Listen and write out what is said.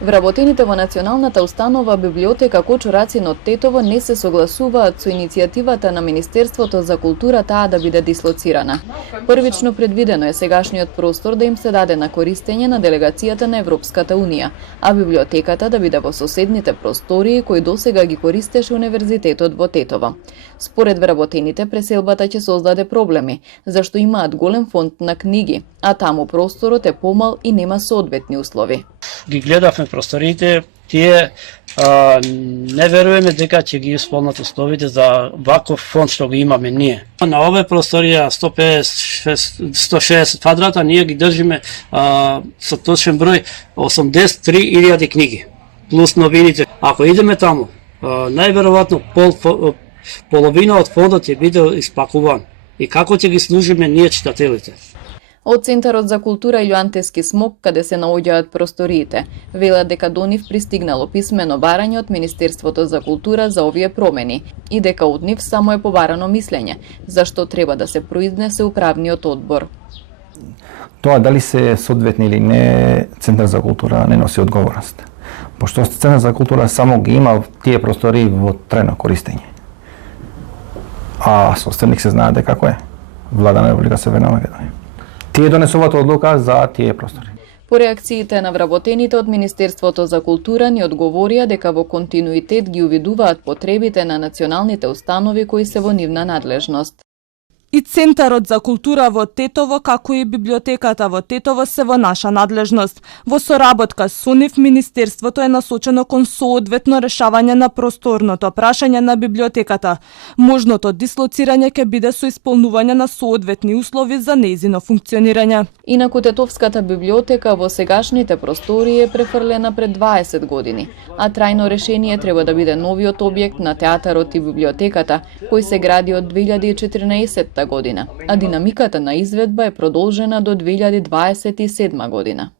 Вработените во Националната установа библиотека Кочо Рацин од Тетово не се согласуваат со иницијативата на Министерството за култура таа да биде дислоцирана. Првично предвидено е сегашниот простор да им се даде на користење на делегацијата на Европската Унија, а библиотеката да биде во соседните простории кои досега ги користеше Универзитетот во Тетово. Според вработените, преселбата ќе создаде проблеми, зашто имаат голем фонд на книги, а таму просторот е помал и нема соодветни услови. Ги гледавме просториите, тие не веруваме дека ќе ги исполнат условите за ваков фонд што го имаме ние. На ове просторија 160 квадрата ние ги држиме со точен број 83.000 книги, плюс новините. Ако идеме таму, најверојатно половина од фондот ќе биде испакуван. И како ќе ги служиме ние читателите? Од Центарот за култура Илјуантески смок, каде се наоѓаат просториите, велат дека до нив пристигнало писмено барање од Министерството за култура за овие промени и дека од нив само е побарано мислење, зашто треба да се произнесе управниот одбор. Тоа дали се соодветни или не, Центар за култура не носи одговорност. Пошто Центар за култура само ги има тие простории во трајно користење. А собственик се знае дека како е. Влада на Република Северна Македонија. Тие донесуваат одлука за тие простори. По реакциите на вработените од Министерството за култура ни одговорија дека во континуитет ги увидуваат потребите на националните установи кои се во нивна надлежност. И Центарот за култура во Тетово, како и библиотеката во Тетово се во наша надлежност. Во соработка со нив, Министерството е насочено кон соодветно решавање на просторното прашање на библиотеката. Можното дислоцирање ќе биде со исполнување на соодветни услови за нејзино функционирање. Инаку Тетовската библиотека во сегашните простории е префрлена пред 20 години, а трајно решение треба да биде новиот објект на театарот и библиотеката, кој се гради од 2014 година, а динамиката на изведба е продолжена до 2027 година.